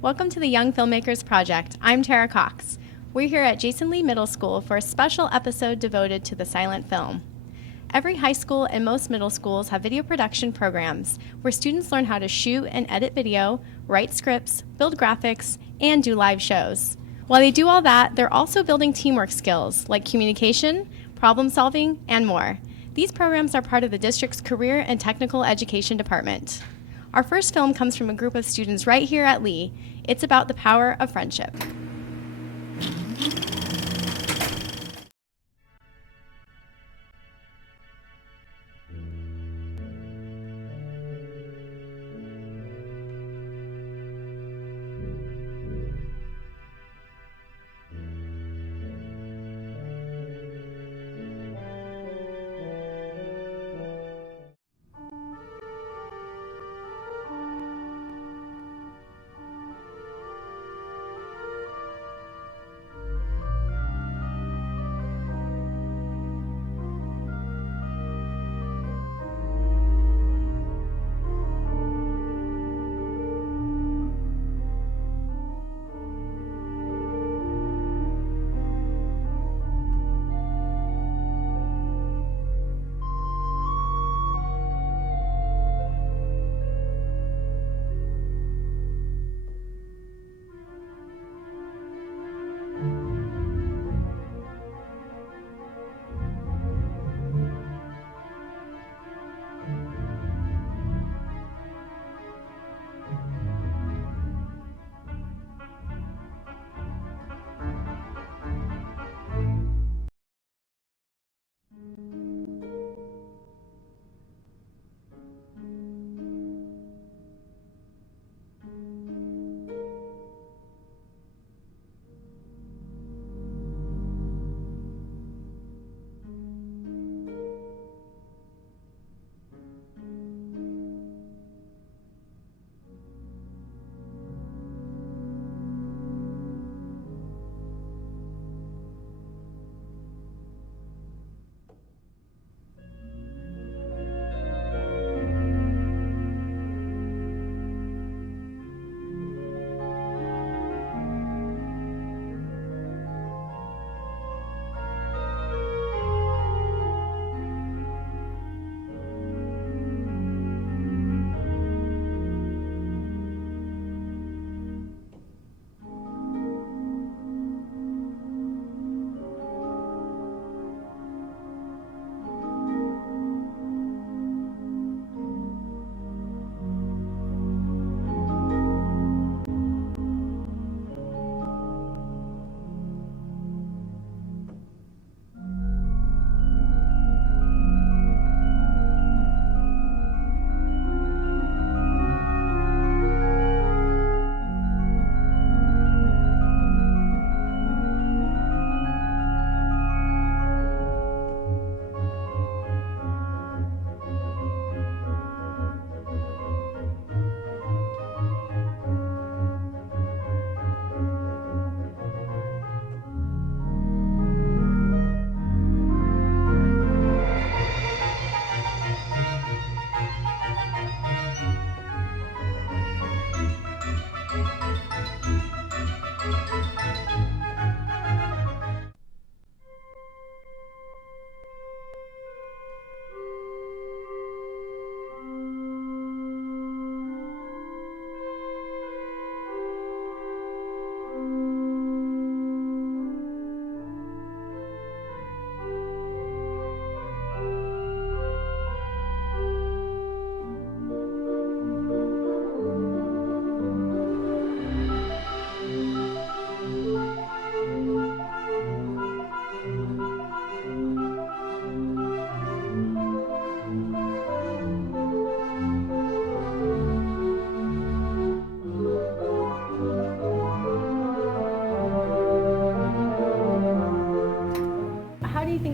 Welcome to the Young Filmmakers Project. I'm Tara Cox. We're here at Jason Lee Middle School for a special episode devoted to the silent film. Every high school and most middle schools have video production programs where students learn how to shoot and edit video, write scripts, build graphics, and do live shows. While they do all that, they're also building teamwork skills like communication, problem solving, and more. These programs are part of the district's Career and Technical Education Department. Our first film comes from a group of students right here at Lee. It's about the power of friendship.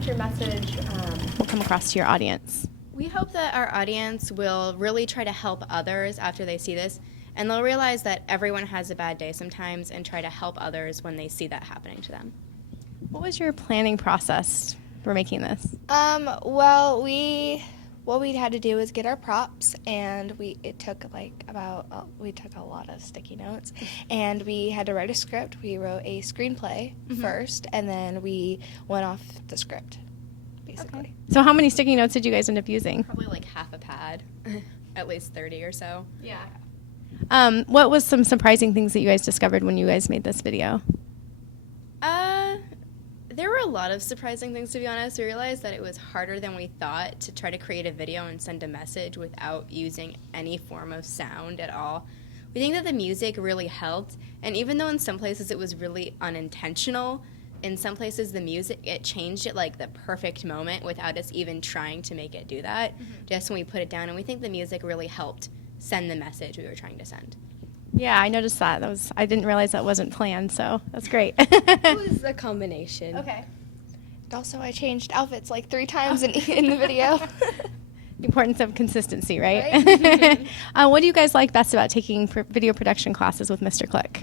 Your message will come across to your audience? We hope that our audience will really try to help others after they see this, and they'll realize that everyone has a bad day sometimes and try to help others when they see that happening to them. What was your planning process for making this? Well, we what we had to do was get our props, and we took a lot of sticky notes, and we had to write a script. We wrote a screenplay first, and then we went off the script, basically. Okay. So how many sticky notes did you guys end up using? Probably like half a pad, at least 30 or so. Yeah. What was some surprising things that you guys discovered when you guys made this video? There were a lot of surprising things, to be honest. We realized that it was harder than we thought to try to create a video and send a message without using any form of sound at all. We think that the music really helped, and even though in some places it was really unintentional, in some places the music, it changed it like the perfect moment without us even trying to make it do that, just when we put it down. And we think the music really helped send the message we were trying to send. Yeah, I noticed that. I didn't realize that wasn't planned, so that's great. It was a combination. Okay. And also, I changed outfits like 3 times in the video. The importance of consistency, right? What do you guys like best about taking video production classes with Mr. Click?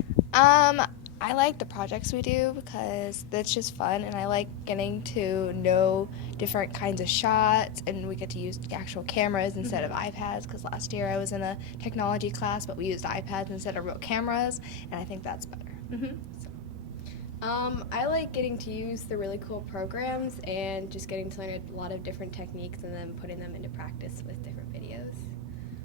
I like the projects we do because it's just fun, and I like getting to know different kinds of shots, and we get to use actual cameras instead of iPads, because last year I was in a technology class, but we used iPads instead of real cameras, and I think that's better. I like getting to use the really cool programs and just getting to learn a lot of different techniques and then putting them into practice with different videos.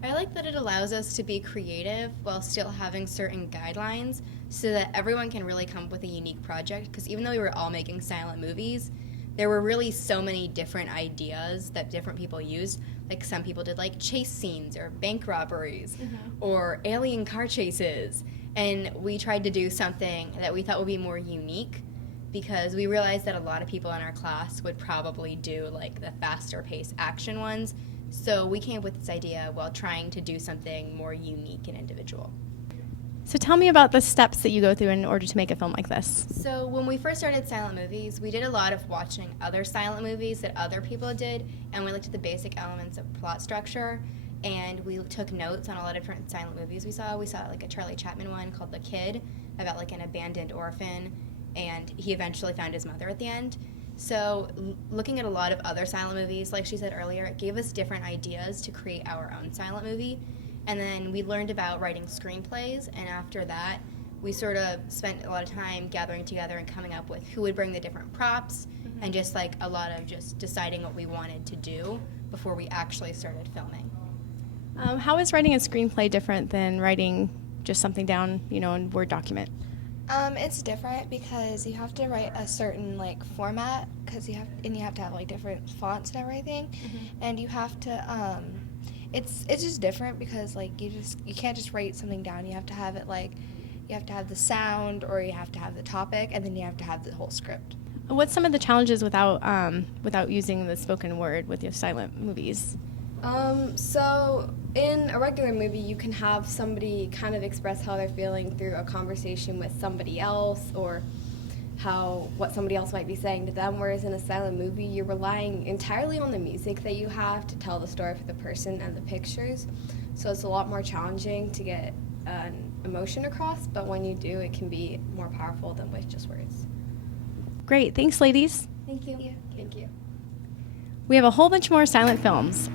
I like that it allows us to be creative while still having certain guidelines so that everyone can really come up with a unique project, because even though we were all making silent movies, there were really so many different ideas that different people used. Like some people did like chase scenes or bank robberies or alien car chases, and we tried to do something that we thought would be more unique, because we realized that a lot of people in our class would probably do like the faster paced action ones. So we came up with this idea while trying to do something more unique and individual. So tell me about the steps that you go through in order to make a film like this. So when we first started silent movies, we did a lot of watching other silent movies that other people did, and we looked at the basic elements of plot structure, and we took notes on a lot of different silent movies we saw. We saw like a Charlie Chaplin one called The Kid, about like an abandoned orphan, and he eventually found his mother at the end. So looking at a lot of other silent movies, like she said earlier, it gave us different ideas to create our own silent movie. And then we learned about writing screenplays, and after that, we sort of spent a lot of time gathering together and coming up with who would bring the different props, and just like a lot of just deciding what we wanted to do before we actually started filming. How is writing a screenplay different than writing just something down, in Word document? It's different because you have to write a certain like format, because you have to have like different fonts and everything, and you have to it's just different because like you can't just write something down. You have to have it like you have to have the sound, or you have to have the topic, and then you have to have the whole script. What's some of the challenges without using the spoken word with your silent movies? So in a regular movie, you can have somebody kind of express how they're feeling through a conversation with somebody else, or what somebody else might be saying to them, whereas in a silent movie, you're relying entirely on the music that you have to tell the story for the person and the pictures. So it's a lot more challenging to get an emotion across, but when you do, it can be more powerful than with just words. Great. Thanks, ladies. Thank you. Thank you. We have a whole bunch more silent films.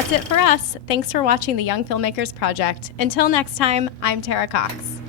That's it for us. Thanks for watching the Young Filmmakers Project. Until next time, I'm Tara Cox.